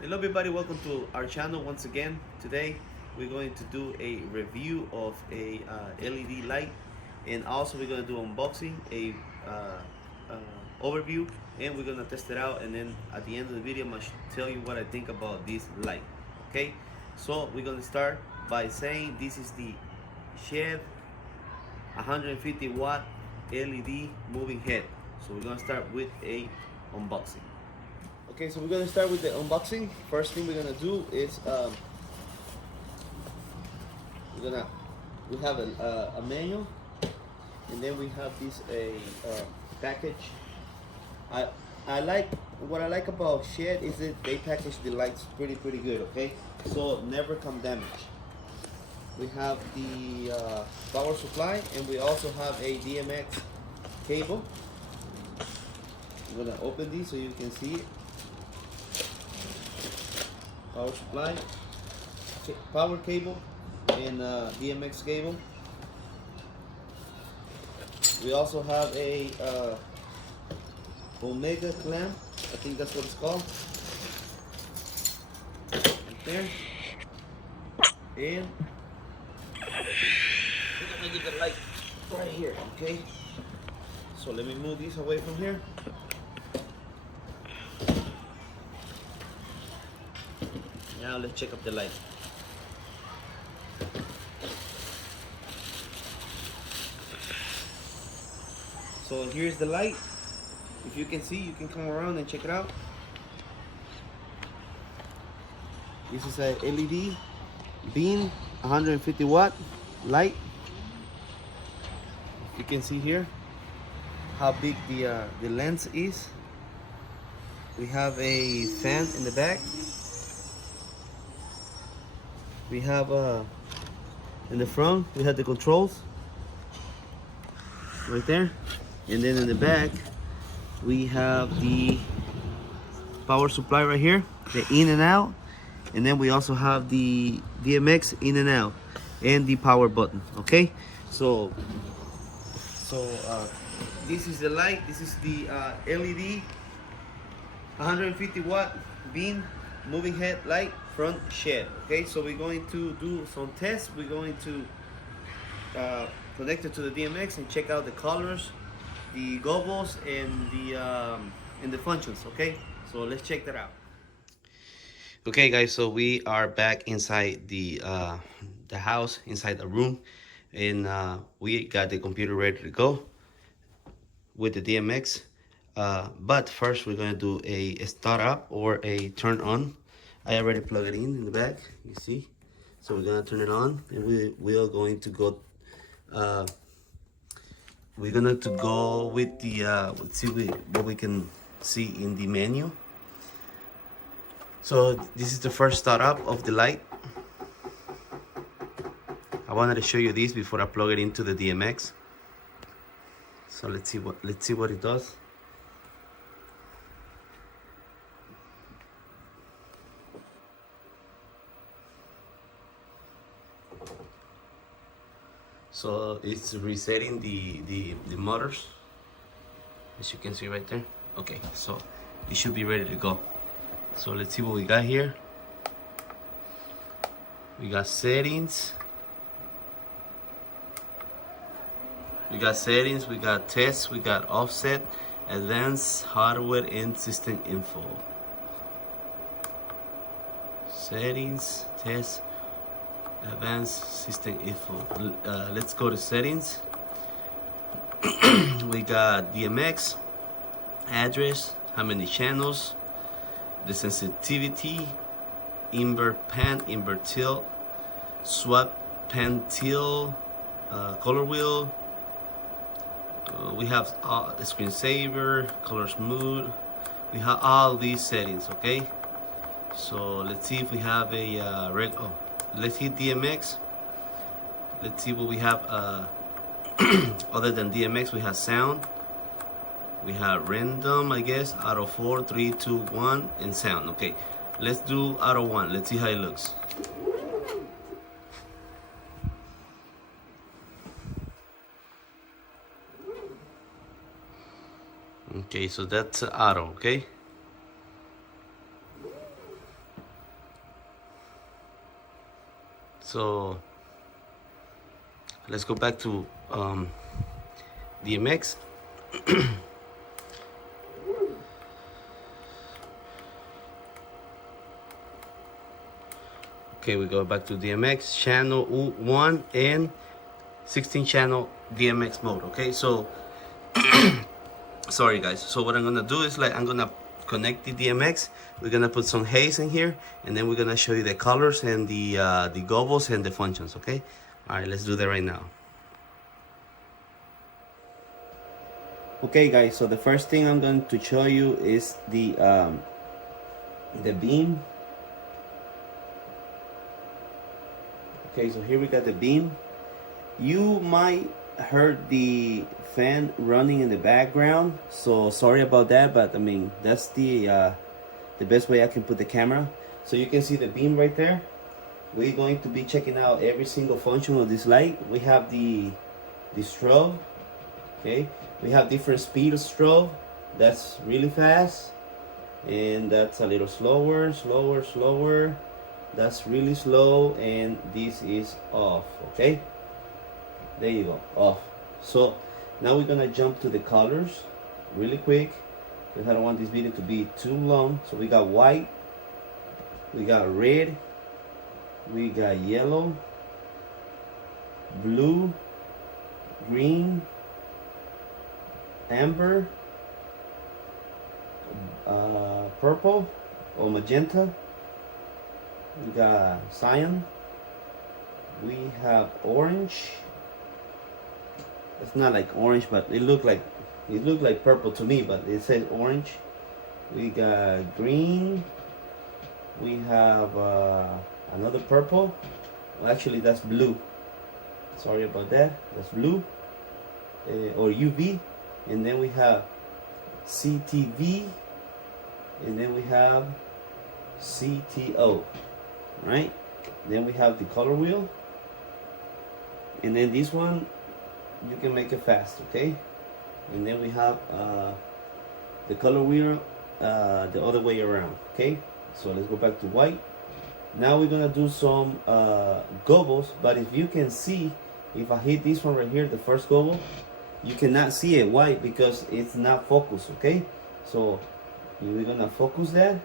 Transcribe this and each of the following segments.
Hello everybody, welcome to our channel once again. Today we're going to do a review of a LED light, and also we're going to do unboxing, a overview, and we're going to test it out, and then at the end of the video I'm going to tell you what I think about this light. Okay, so we're going to start by saying this is the Shehds 150 watt LED moving head. So we're going to start with a unboxing. Okay, so we're gonna start with the unboxing. First thing we're gonna do is we're gonna we have a manual, and then we have this a package. I I like what I like about Shed is that they package the lights pretty good. Okay, so never come damaged. We have the power supply, and we also have a DMX cable. I'm gonna open these so you can see it. Power supply, power cable, and DMX cable. We also have a Omega clamp. I think that's what it's called. Right there. And we're gonna get the light right here. Okay. So let me move these away from here. Now let's check up the light. So here's the light. If you can see, you can come around and check it out. This is a LED beam, 150 watt light. You can see here how big the lens is. We have a fan in the back. We have in the front we have the controls right there, and then in the back we have the power supply right here, the in and out, and then we also have the DMX in and out and the power button. Okay, so this is the light. This is the LED 150 watt beam moving head light front shed. Okay, so we're going to do some tests. We're going to connect it to the DMX and check out the colors, the gobbles, and the functions. Okay, so let's check that out. Okay guys, so we are back inside the house, inside the room, and we got the computer ready to go with the DMX. But first we're gonna do a startup or a turn on. I already plugged it in the back, you see. So we're gonna turn it on, and we are going to go. Uh, we're gonna to go with the. Let's see what we can see in the menu. So this is the first startup of the light. I wanted to show you this before I plug it into the DMX. So let's see what it does. So it's resetting the motors, as you can see right there. Okay, so it should be ready to go. So let's see what we got here. We got settings. We got tests, we got offset, advanced hardware and system info. Settings, tests, advanced system info. Let's go to settings. We got DMX, address, how many channels, the sensitivity, invert pan, invert tilt, swap pan tilt, color wheel. We have screensaver, color smooth. We have all these settings. Okay, so let's see if we have a let's hit DMX. Let's see what we have. Other than DMX, we have sound. We have random, I guess, out of 4, 3, 2, 1, and sound. Okay, let's do out of 1. Let's see how it looks. Okay, so that's auto. Okay, So let's go back to DMX. Okay, we go back to DMX channel 1 and 16 channel DMX mode. Okay, so sorry guys. So what I'm gonna do is I'm gonna connect the DMX. We're gonna put some haze in here, and then we're gonna show you the colors and the gobbles and the functions. Okay, all right, let's do that right now. Okay guys, so the first thing I'm going to show you is the beam. Okay, so here we got the beam. You might heard the fan running in the background, so sorry about that, but I mean that's the best way I can put the camera. So you can see the beam right there. We're going to be checking out every single function of this light. We have the strobe. Okay, we have different speed of strobe. That's really fast, and that's a little slower, slower. That's really slow, and this is off. Okay, there you go, off. So now we're gonna jump to the colors really quick, because I don't want this video to be too long. So we got white, we got red, we got yellow, blue, green, amber, purple or magenta. We got cyan. We have orange. It's not like orange, but it looked like purple to me, but it says orange. We got green. We have another purple. Well, actually, that's blue. Sorry about that. That's blue or UV. And then we have CTV, and then we have CTO, right? Then we have the color wheel, and then this one you can make it fast, okay? And then we have the color wheel the other way around, okay? So let's go back to white. Now we're gonna do some gobbles, but if you can see, if I hit this one right here, the first gobble, you cannot see it. Why? Because it's not focused, okay? So we're gonna focus that.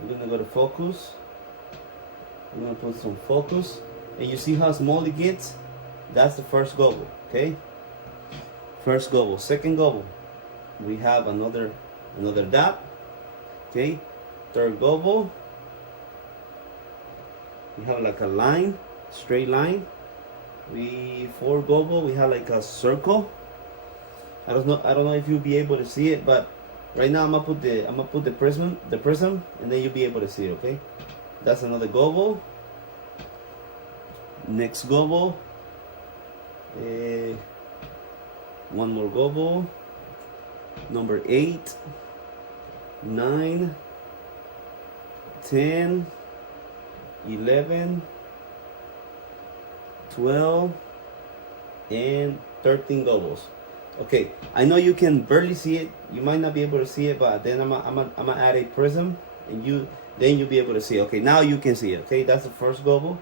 We're gonna go to focus. We're gonna put some focus, and you see how small it gets? That's the first gobble, okay? First gobble. Second gobble, we have another dot, okay? Third gobble, we have like a line, straight line. Fourth gobble, we have like a circle. I don't know if you'll be able to see it, but right now I'm gonna put the prism, and then you'll be able to see it, okay? That's another gobble. Next gobble, one more gobble. Number 8, 9, 10, 11, 12, and 13 gobbles. Okay, I know you can barely see it. You might not be able to see it, but then I'm gonna add a prism, and then you'll be able to see it. Okay, now you can see it. Okay, that's the first gobble.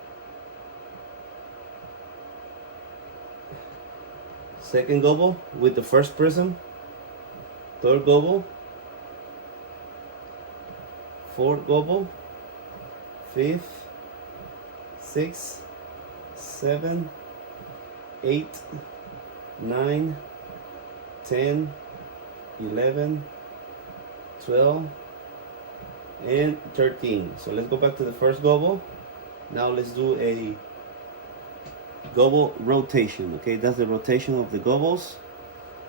Second gobble with the first prism. Third gobble. Fourth gobble. Fifth, 6, 7, 8, 9, 10, 11, 12, and 13. So let's go back to the first gobble. Now let's do a gobble rotation. Okay, that's the rotation of the gobbles,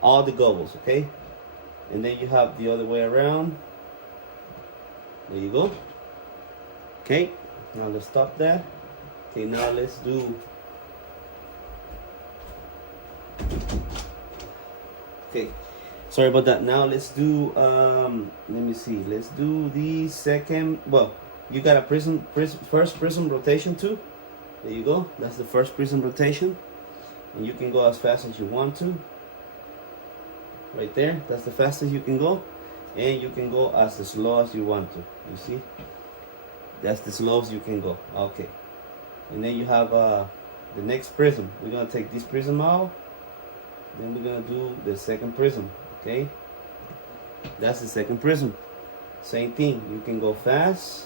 all the gobbles. Okay, and then you have the other way around. There you go. Okay, now let's stop that. Okay, now let's do. Okay, sorry about that. Now let's do. Let me see. Let's do the second. Well, you got a first prism rotation too. There you go. That's the first prism rotation, and you can go as fast as you want to. Right there. That's the fastest you can go, and you can go as slow as you want to. You see? That's the slowest you can go. Okay. And then you have the next prism. We're gonna take this prism out. Then we're gonna do the second prism. Okay, that's the second prism. Same thing. You can go fast,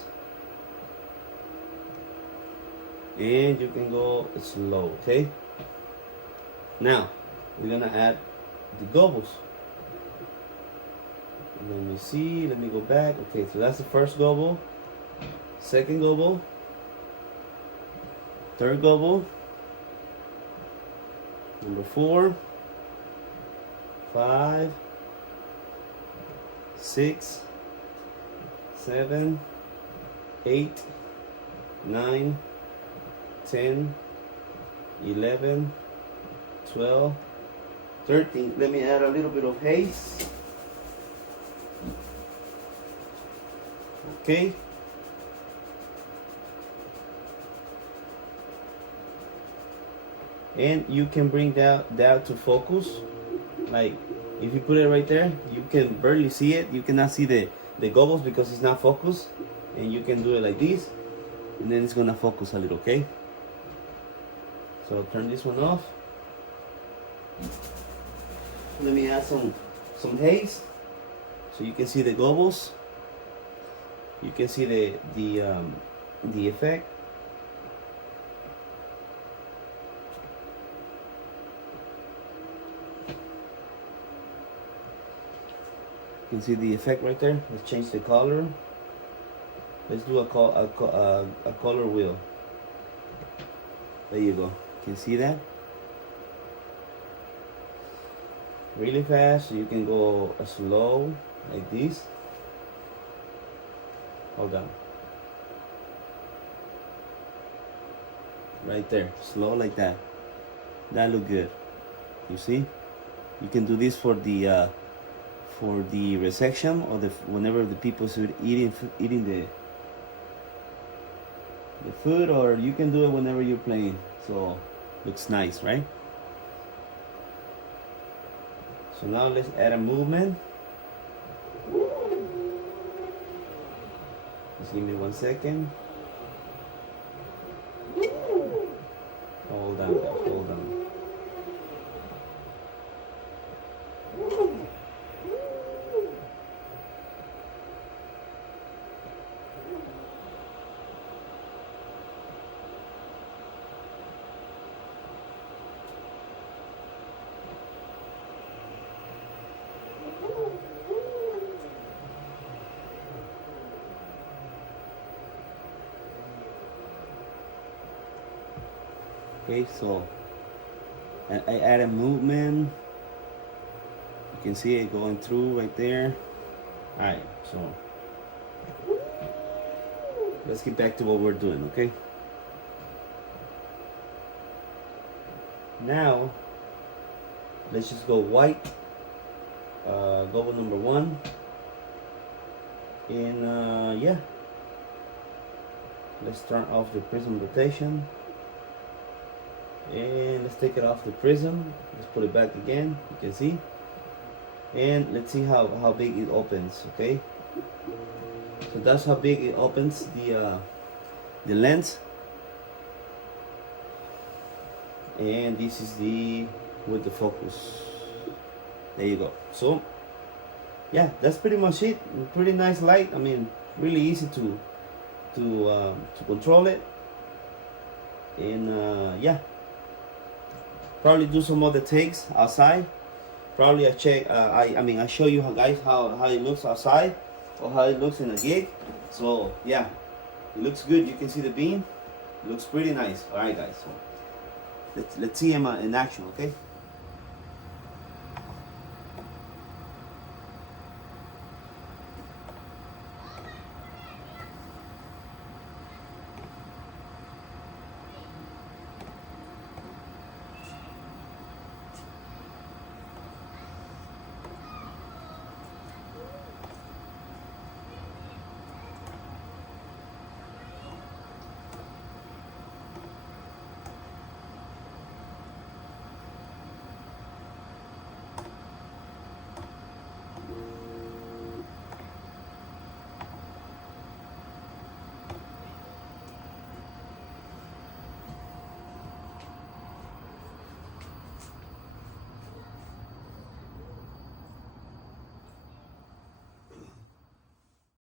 and you can go slow. Okay. Now we're gonna add the gobbles. Let me see. Let me go back. Okay, so that's the first gobble, second gobble, third gobble, number 4, 5, 6, 7, 8, 9, 10, 11, 12, 13. Let me add a little bit of haze. Okay. And you can bring that to focus. Like if you put it right there, you can barely see it. You cannot see the gobbles because it's not focused. And you can do it like this, and then it's gonna focus a little. Okay. So turn this one off. Let me add some haze so you can see the gobbles. You can see the effect. You can see the effect right there. Let's change the color. Let's do a color wheel. There you go. You can see that. Really fast. So you can go slow like this. Hold on. Right there, slow like that. That look good. You see? You can do this for the resection, or whenever the people should eating the food, or you can do it whenever you're playing. So looks nice, right? So now let's add a movement. Just give me 1 second. Hold on, guys, hold on. Okay, so I add a movement. You can see it going through right there. Alright, so let's get back to what we're doing, okay? Now let's just go white, gobble number 1, and yeah, let's turn off the prism rotation. And let's take it off the prism. Let's put it back again. You can see. And let's see how big it opens. Okay. So that's how big it opens the lens. And this is with the focus. There you go. So yeah, that's pretty much it. Pretty nice light. I mean, really easy to control it. And yeah. Probably do some other takes outside. Probably I show you guys how it looks outside, or how it looks in a gig. So yeah, it looks good. You can see the beam. It looks pretty nice. All right, guys. So let's see him in action. Okay.